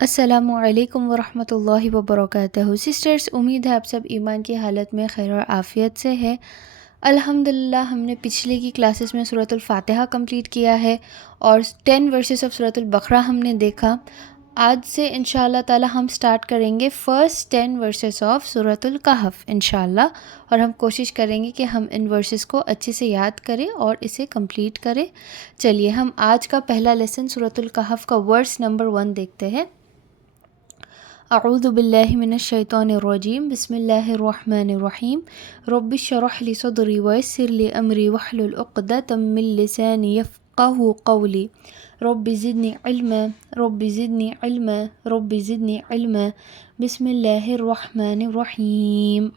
السلام علیکم ورحمۃ اللہ وبرکاتہ۔ سسٹرز، امید ہے آپ سب ایمان کی حالت میں خیر اور عافیت سے ہے۔ الحمدللہ ہم نے پچھلے کی کلاسز میں سورۃ الفاتحہ کمپلیٹ کیا ہے اور 10 ورسز آف سورۃ البقرہ ہم نے دیکھا۔ آج سے انشاءاللہ تعالی ہم سٹارٹ کریں گے فرسٹ 10 ورسز آف سورۃ الکہف انشاءاللہ، اور ہم کوشش کریں گے کہ ہم ان ورسز کو اچھے سے یاد کریں اور اسے کمپلیٹ کریں۔ چلیے ہم آج کا پہلا لیسن سورۃ الکہف کا ورس نمبر 1 دیکھتے ہیں۔ اعوذ باللہ من الشیطان الرجیم، بسم اللہ الرحمن الرحیم۔ رب اشرح لی صدری ویسر لی امری واحلل عقدۃ من لسانی یفقہوا قولی۔ رب زدنی علما، رب زدنی علما، رب زدنی علما۔ بسم اللہ الرحمن الرحیم۔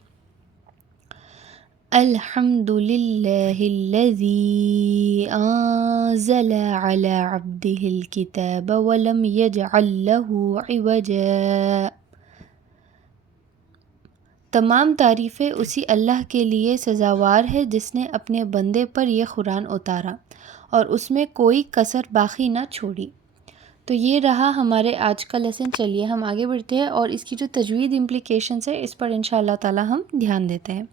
الحمد للہ الذی انزل علی عبدہ الکتاب ولم یجعل لہ عوجا۔ تمام تعریفیں اسی اللہ کے لیے سزاوار ہے جس نے اپنے بندے پر یہ قرآن اتارا اور اس میں کوئی کسر باقی نہ چھوڑی۔ تو یہ رہا ہمارے آج کا لیسن۔ چلیے ہم آگے بڑھتے ہیں اور اس کی جو تجوید امپلیکیشنز ہے اس پر انشاءاللہ تعالی ہم دھیان دیتے ہیں۔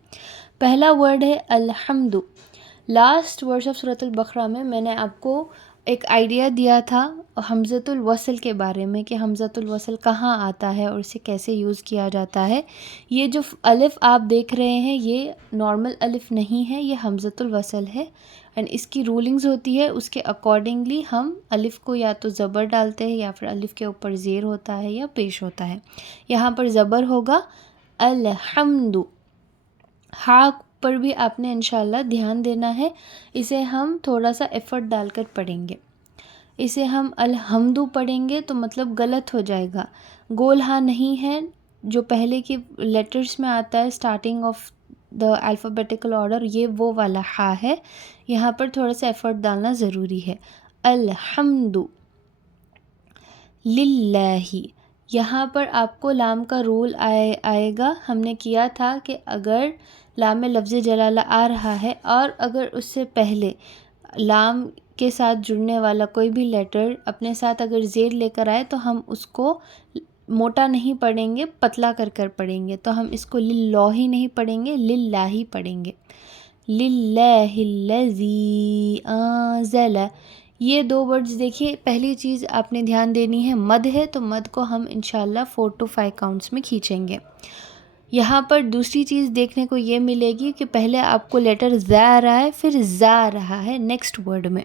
پہلا ورڈ ہے الحمد۔ لاسٹ ورس آف سورۃ البقرہ میں میں نے آپ کو ایک آئیڈیا دیا تھا حمزۃ الوصل کے بارے میں کہ حمزۃ الوصل کہاں آتا ہے اور اسے کیسے یوز کیا جاتا ہے۔ یہ جو الف آپ دیکھ رہے ہیں یہ نارمل الف نہیں ہے، یہ حمزۃ الوصل ہے، اینڈ اس کی رولنگز ہوتی ہے اس کے اکارڈنگلی ہم الف کو یا تو زبر ڈالتے ہیں یا پھر الف کے اوپر زیر ہوتا ہے یا پیش ہوتا ہے۔ یہاں پر زبر ہوگا الحمد۔ ہاں پر بھی آپ نے انشاءاللہ دھیان دینا ہے، اسے ہم تھوڑا سا ایفرٹ ڈال کر پڑھیں گے۔ اسے ہم الحمد پڑھیں گے تو مطلب غلط ہو جائے گا، گول ہاں نہیں ہے جو پہلے کے لیٹرز میں آتا ہے starting of the alphabetical order, یہ وہ والا ہا ہے، یہاں پر تھوڑا سا ایفرٹ ڈالنا ضروری ہے۔ الحمد للہ، یہاں پر آپ کو لام کا رول آئے گا۔ ہم نے کیا تھا کہ اگر لام میں لفظ جلالہ آ رہا ہے اور اگر اس سے پہلے لام کے ساتھ جڑنے والا کوئی بھی لیٹر اپنے ساتھ اگر زیر لے کر آئے تو ہم اس کو موٹا نہیں پڑھیں گے، پتلا کر کر پڑھیں گے۔ تو ہم اس کو للہ ہی نہیں پڑھیں گے، للہ ہی پڑھیں گے۔ للہ الذی انزل، یہ دو ورڈز دیکھیے، پہلی چیز آپ نے دھیان دینی ہے مد ہے، تو مد کو ہم انشاءاللہ 4 to 5 کاؤنٹس میں کھینچیں گے۔ یہاں پر دوسری چیز دیکھنے کو یہ ملے گی کہ پہلے آپ کو لیٹر ز آ رہا ہے پھر زا آ رہا ہے نیکسٹ ورڈ میں،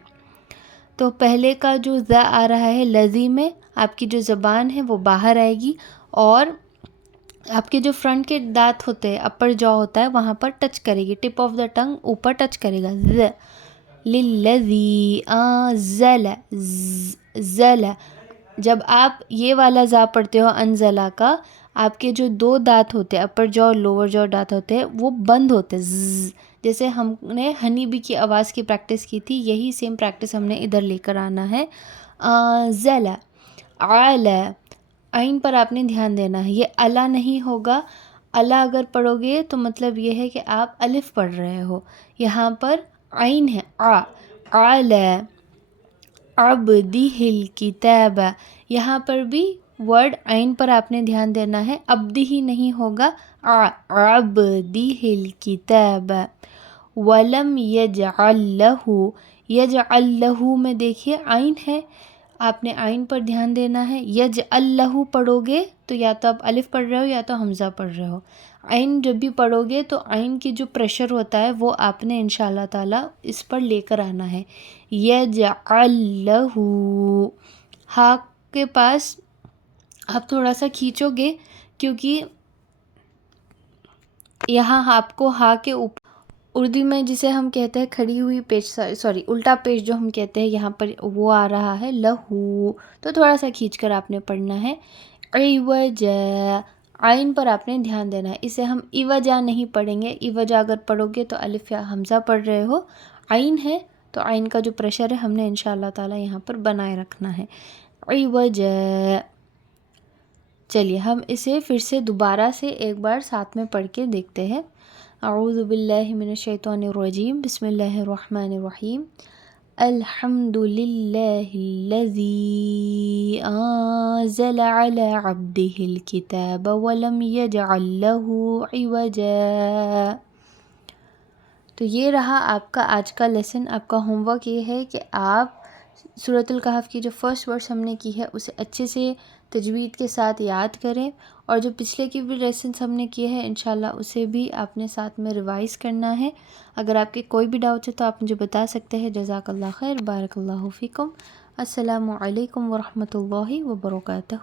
تو پہلے کا جو ز آ رہا ہے لذی میں آپ کی جو زبان ہے وہ باہر آئے گی اور آپ کے جو فرنٹ کے دانت ہوتے ہیں، اپر جو ہوتا ہے وہاں پر ٹچ کرے گی، ٹپ آف دا ٹنگ اوپر ٹچ کرے گا۔ ز للذی انزل، زل۔ جب آپ یہ والا زا پڑھتے ہو انزلہ کا، آپ کے جو 2 دانت ہوتے ہیں، اپر جو اور لوور جو دانت ہوتے ہیں وہ بند ہوتے ہیں، ز، جیسے ہم نے ہنی بی کی آواز کی پریکٹس کی تھی، یہی سیم پریکٹس ہم نے ادھر لے کر آنا ہے۔ انزل، عال، عین پر آپ نے دھیان دینا ہے، یہ الا نہیں ہوگا۔ الا اگر پڑھو گے تو مطلب یہ ہے کہ آپ الف پڑھ رہے ہو، یہاں پر عین ہے، عال عبدہ الکتاب، یہاں پر بھی ورڈ عین پر آپ نے دھیان دینا ہے، عبدہ ہی نہیں ہوگا، عبدہ الکتاب۔ ولم یجعل لہ، یجعل لہ میں دیکھیے عین ہے، آپ نے عین پر دھیان دینا ہے۔ یجعل لہ پڑھو گے تو یا تو آپ الف پڑھ رہے ہو یا تو حمزہ پڑھ رہے ہو۔ عین جب بھی پڑھو گے تو عین کی جو پریشر ہوتا ہے وہ آپ نے انشاءاللہ تعالی اس پر لے کر آنا ہے۔ یجعل لہ، ہا کے پاس آپ تھوڑا سا کھینچو گے کیونکہ یہاں آپ کو ہا کے اوپر، اردو میں جسے ہم کہتے ہیں کھڑی ہوئی پیش، سوری الٹا پیش جو ہم کہتے ہیں، یہاں پر وہ آ رہا ہے لہو، تو تھوڑا سا کھینچ کر آپ نے پڑھنا ہے۔ عوج، عین پر آپ نے دھیان دینا ہے، اسے ہم ایوجا نہیں پڑھیں گے، ایوجا اگر پڑھو گے تو الف یا حمزہ پڑھ رہے ہو، عین ہے تو عین کا جو پریشر ہے ہم نے انشاءاللہ تعالی یہاں پر بنائے رکھنا ہے۔ عوج، چلیے ہم اسے پھر سے دوبارہ سے ایک بار ساتھ میں پڑھ کے دیکھتے ہیں۔ اعوذ باللہ من الشیطان الرجیم، بسم اللہ الرحمن الرحیم۔ الحمد للہ الذی انزل علی عبدہ الکتاب ولم یجعل لہ عوجا۔ تو یہ رہا آپ کا آج کا لیسن۔ آپ کا ہوم ورک یہ ہے کہ آپ سورۃ الکہف کی جو فرسٹ ورس ہم نے کی ہے اسے اچھے سے تجوید کے ساتھ یاد کریں، اور جو پچھلے کی بھی لیسنس ہم نے کیے ہیں انشاءاللہ اسے بھی آپ نے ساتھ میں ریوائز کرنا ہے۔ اگر آپ کے کوئی بھی ڈاؤٹس ہے تو آپ مجھے بتا سکتے ہیں۔ جزاک اللہ خیر، بارک اللہ فیکم، السلام علیکم ورحمۃ اللہ وبرکاتہ۔